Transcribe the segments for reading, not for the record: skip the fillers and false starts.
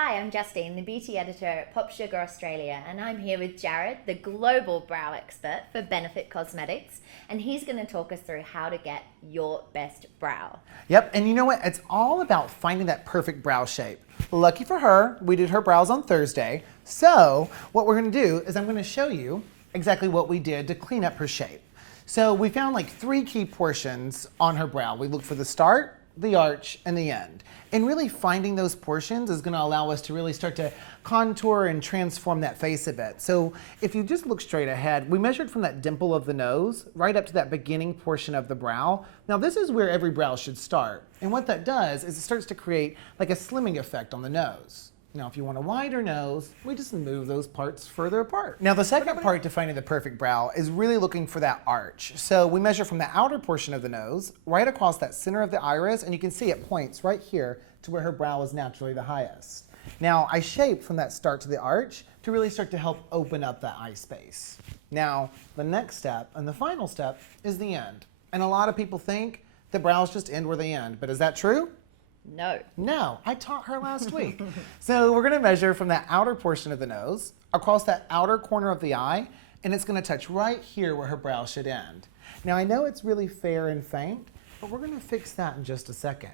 Hi, I'm Justine, the beauty editor at Pop Sugar Australia, and I'm here with Jared, the global brow expert for Benefit Cosmetics, and he's going to talk us through how to get your best brow. Yep, and you know what? It's all about finding that perfect brow shape. Lucky for her, we did her brows on Thursday. So what we're gonna do is I'm gonna show you exactly what we did to clean up her shape. So we found like 3 key portions on her brow. We looked for the start, the arch, and the end. And really finding those portions is gonna allow us to really start to contour and transform that face a bit. So if you just look straight ahead, we measured from that dimple of the nose right up to that beginning portion of the brow. Now this is where every brow should start. And what that does is it starts to create like a slimming effect on the nose. Now, if you want a wider nose, we just move those parts further apart. Now, the second part to finding the perfect brow is really looking for that arch. So we measure from the outer portion of the nose, right across that center of the iris, and you can see it points right here to where her brow is naturally the highest. Now, I shape from that start to the arch to really start to help open up that eye space. Now, the next step and the final step is the end. And a lot of people think the brows just end where they end, but is that true? No, I taught her last week. So we're gonna measure from that outer portion of the nose, across that outer corner of the eye, and it's gonna touch right here where her brow should end. Now I know it's really fair and faint, but we're gonna fix that in just a second.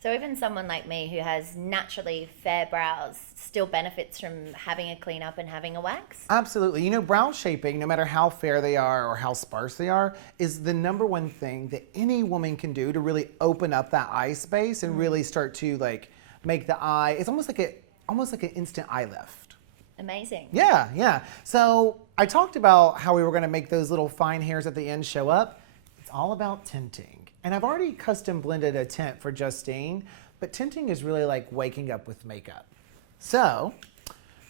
So even someone like me who has naturally fair brows still benefits from having a clean up and having a wax? Absolutely. You know, brow shaping, no matter how fair they are or how sparse they are, is the #1 thing that any woman can do to really open up that eye space and really start to like make the eye, it's almost like an instant eye lift. Amazing. Yeah. So I talked about how we were gonna make those little fine hairs at the end show up. It's all about tinting. And I've already custom blended a tint for Justine, but tinting is really like waking up with makeup. So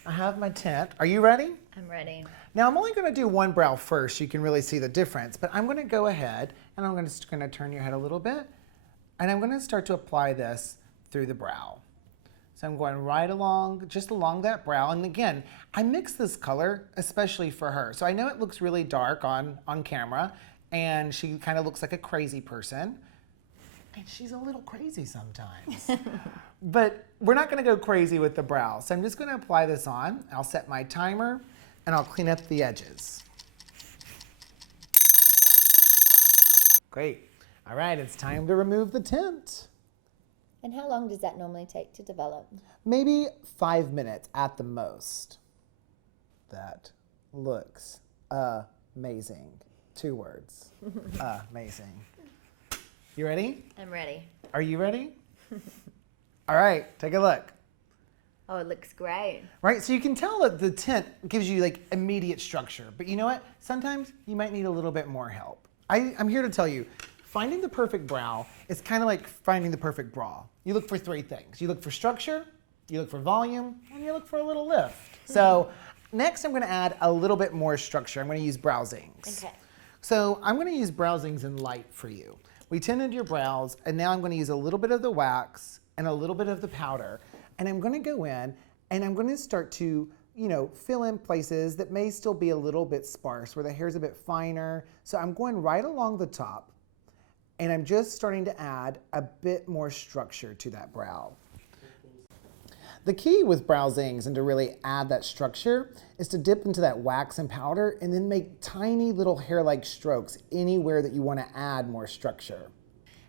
I have my tint. Are you ready? I'm ready. Now I'm only gonna do one brow first so you can really see the difference, but I'm gonna go ahead and I'm just gonna turn your head a little bit, and I'm gonna start to apply this through the brow. So I'm going right along, just along that brow. And again, I mix this color especially for her. So I know it looks really dark on camera, and she kind of looks like a crazy person. And she's a little crazy sometimes. But we're not gonna go crazy with the brow. So I'm just gonna apply this on. I'll set my timer and I'll clean up the edges. Great. All right, it's time to remove the tint. And how long does that normally take to develop? Maybe 5 minutes at the most. That looks amazing. 2 words. Amazing. You ready? I'm ready. Are you ready? All right, take a look. Oh, it looks great. Right, so you can tell that the tint gives you like immediate structure, but you know what? Sometimes you might need a little bit more help. I'm here to tell you, finding the perfect brow is kind of like finding the perfect bra. You look for 3 things. You look for structure, you look for volume, and you look for a little lift. So next I'm gonna add a little bit more structure. I'm gonna use browsings. Okay. So I'm gonna use browsings in light for you. We tinted your brows, and now I'm gonna use a little bit of the wax and a little bit of the powder, and I'm gonna go in and I'm gonna start to, fill in places that may still be a little bit sparse, where the hair's a bit finer. So I'm going right along the top, and I'm just starting to add a bit more structure to that brow. The key with browsings and to really add that structure is to dip into that wax and powder and then make tiny little hair-like strokes anywhere that you want to add more structure.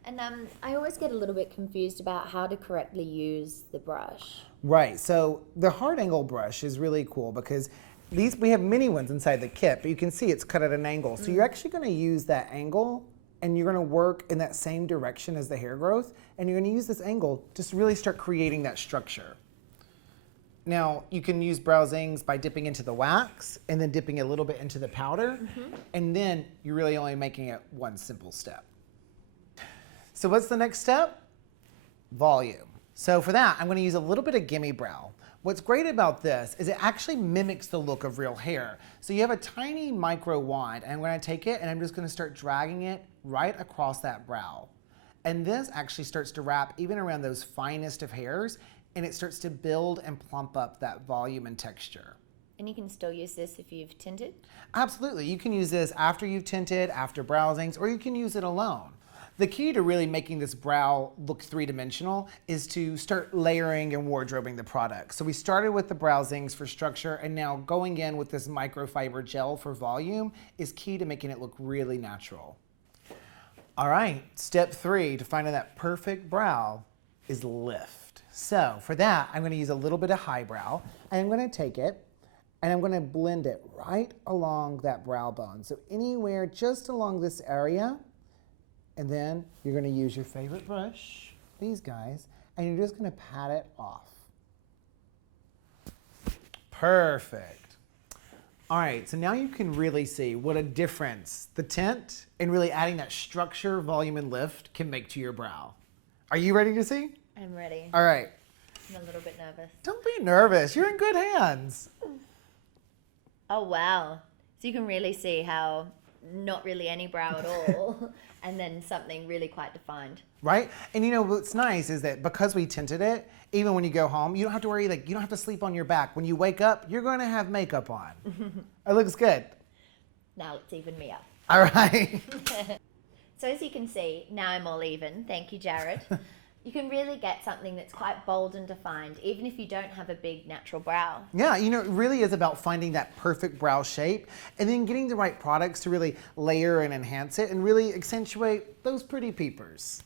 And I always get a little bit confused about how to correctly use the brush. Right, so the hard angle brush is really cool because we have mini ones inside the kit, but you can see it's cut at an angle. So you're actually going to use that angle, and you're going to work in that same direction as the hair growth, and you're going to use this angle to just really start creating that structure. Now, you can use browsings by dipping into the wax and then dipping a little bit into the powder, and then you're really only making it one simple step. So what's the next step? Volume. So for that, I'm gonna use a little bit of Gimme Brow. What's great about this is it actually mimics the look of real hair. So you have a tiny micro wand, and I'm gonna take it and I'm just gonna start dragging it right across that brow. And this actually starts to wrap even around those finest of hairs, and it starts to build and plump up that volume and texture. And you can still use this if you've tinted? Absolutely, you can use this after you've tinted, after browsings, or you can use it alone. The key to really making this brow look three-dimensional is to start layering and wardrobing the product. So we started with the browsings for structure, and now going in with this microfiber gel for volume is key to making it look really natural. All right, step 3 to finding that perfect brow is lift. So for that, I'm gonna use a little bit of highbrow, and I'm gonna take it and I'm gonna blend it right along that brow bone. So anywhere just along this area, and then you're gonna use your favorite brush, these guys, and you're just gonna pat it off. Perfect. All right, so now you can really see what a difference the tint and really adding that structure, volume, and lift can make to your brow. Are you ready to see? I'm ready. All right. I'm a little bit nervous. Don't be nervous. You're in good hands. Oh, wow. So you can really see how not really any brow at all, and then something really quite defined. Right? And you know what's nice is that because we tinted it, even when you go home, you don't have to worry, like you don't have to sleep on your back. When you wake up, you're going to have makeup on. It looks good. Now let's even me up. All right. So as you can see, now I'm all even. Thank you, Jared. You can really get something that's quite bold and defined, even if you don't have a big natural brow. Yeah, you know, it really is about finding that perfect brow shape and then getting the right products to really layer and enhance it and really accentuate those pretty peepers.